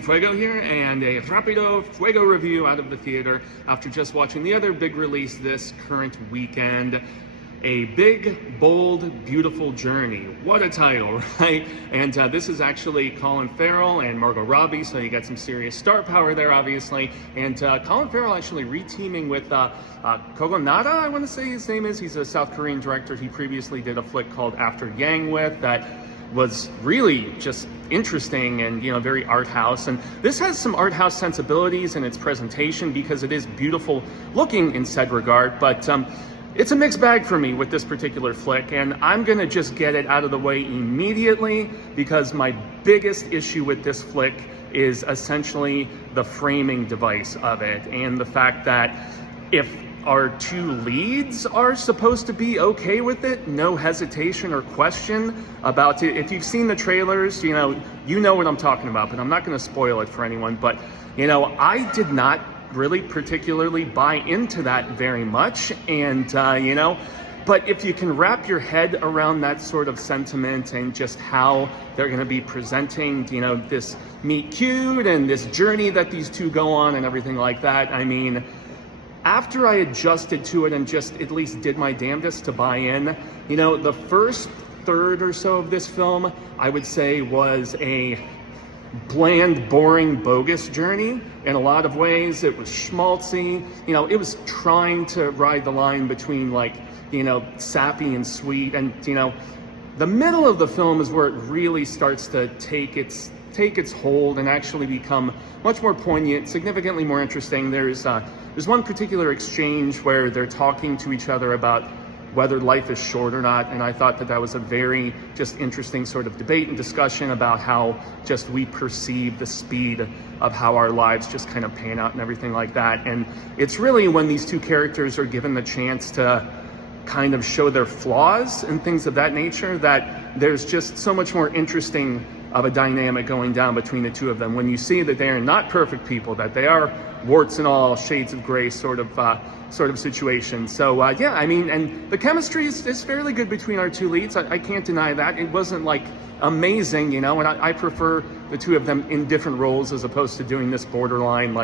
Fuego here, and a Rapido Fuego review out of the theater after just watching the other big release this current weekend. A big, bold, beautiful journey. What a title, right? And this is actually Colin Farrell and Margot Robbie, so you got some serious star power there, obviously. And Colin Farrell actually re-teaming with Kogonada, I want to say his name is. He's a South Korean director. He previously did a flick called After Yang with that was really just interesting and, very art house. And this has some art house sensibilities in its presentation because it is beautiful looking in said regard, but it's a mixed bag for me with this particular flick, and I'm gonna just get it out of the way immediately because my biggest issue with this flick is essentially the framing device of it and the fact that if our two leads are supposed to be okay with it, no hesitation or question about it. If you've seen the trailers, you know what I'm talking about, but I'm not going to spoil it for anyone. But, I did not really particularly buy into that very much. And, but if you can wrap your head around that sort of sentiment and just how they're going to be presenting, this meet cute and this journey that these two go on and everything like that, after I adjusted to it and just at least did my damnedest to buy in, the first third or so of this film, I would say was a bland, boring, bogus journey in a lot of ways. It was schmaltzy. It was trying to ride the line between sappy and sweet. And, the middle of the film is where it really starts to take its hold and actually become much more poignant, significantly more interesting. There's one particular exchange where they're talking to each other about whether life is short or not, and I thought that was a very just interesting sort of debate and discussion about how just we perceive the speed of how our lives just kind of pan out and everything like that. And it's really when these two characters are given the chance to kind of show their flaws and things of that nature that there's just so much more interesting of a dynamic going down between the two of them when you see that they are not perfect people, that they are warts and all, shades of gray sort of situation. So and the chemistry is fairly good between our two leads. I can't deny that. It wasn't amazing, and I prefer the two of them in different roles as opposed to doing this borderline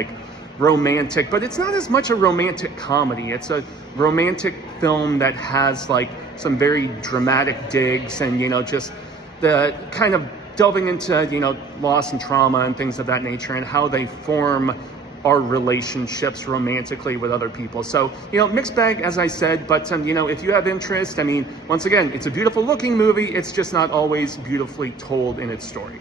romantic, but it's not as much a romantic comedy. It's a romantic film that has some very dramatic digs and just the kind of delving into loss and trauma and things of that nature and how they form our relationships romantically with other people. So mixed bag, as I said, but if you have interest, once again, it's a beautiful looking movie. It's just not always beautifully told in its story.